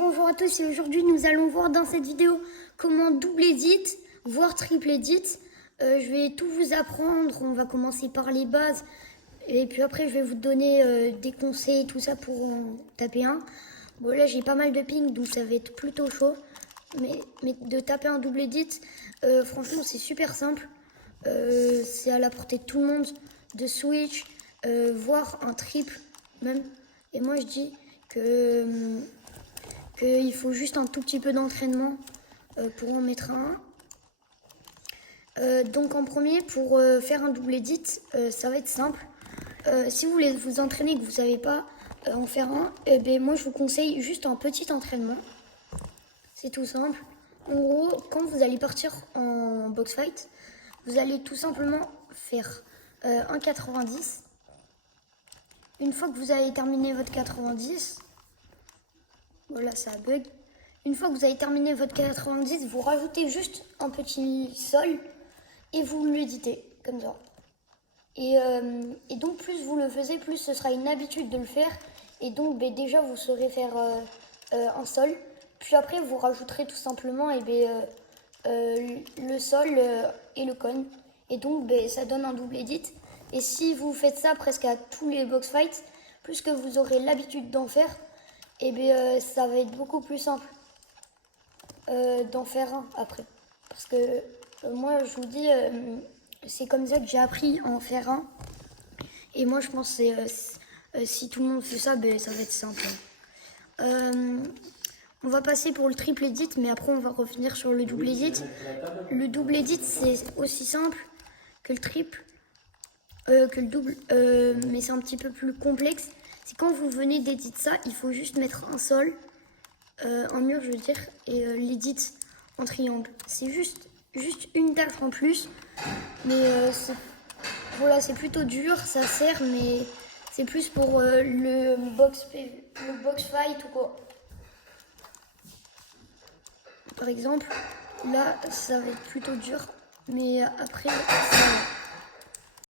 Bonjour à tous et aujourd'hui nous allons voir dans cette vidéo comment double edit, voire triple edit. Je vais tout vous apprendre, on va commencer par les bases et puis après je vais vous donner des conseils tout ça pour en taper un. Bon là j'ai pas mal de ping donc ça va être plutôt chaud, mais de taper un double edit, franchement c'est super simple. C'est à la portée de tout le monde de switch, voire un triple même. Et moi je dis qu'il faut juste un tout petit peu d'entraînement pour en mettre un. Donc en premier, pour faire un double edit, ça va être simple. Si vous voulez vous entraîner et que vous ne savez pas en faire un, ben moi je vous conseille juste un petit entraînement. C'est tout simple. En gros, quand vous allez partir en box fight, vous allez tout simplement faire un 90. Une fois que vous avez terminé votre 90, voilà, ça bug. Une fois que vous avez terminé votre 90, vous rajoutez juste un petit sol et vous l'éditez comme ça. Et donc plus vous le faisiez, plus ce sera une habitude de le faire. Et donc déjà vous saurez faire un sol. Puis après vous rajouterez tout simplement le sol et le cône. Et donc ça donne un double edit. Et si vous faites ça presque à tous les box fights, plus que vous aurez l'habitude d'en faire, ça va être beaucoup plus simple d'en faire un après. Parce que moi je vous dis, c'est comme ça que j'ai appris à en faire un. Et moi je pense que si tout le monde fait ça, ça va être simple. On va passer pour le triple edit, mais après on va revenir sur le double edit. Le double edit c'est aussi simple que le triple, que le double, mais c'est un petit peu plus complexe. C'est quand vous venez d'éditer ça, il faut juste mettre un sol, un mur je veux dire, et l'édit en triangle. C'est juste une tâche en plus, mais voilà, c'est plutôt dur, ça sert, mais c'est plus pour le box fight ou quoi. Par exemple, là ça va être plutôt dur, mais après ça va.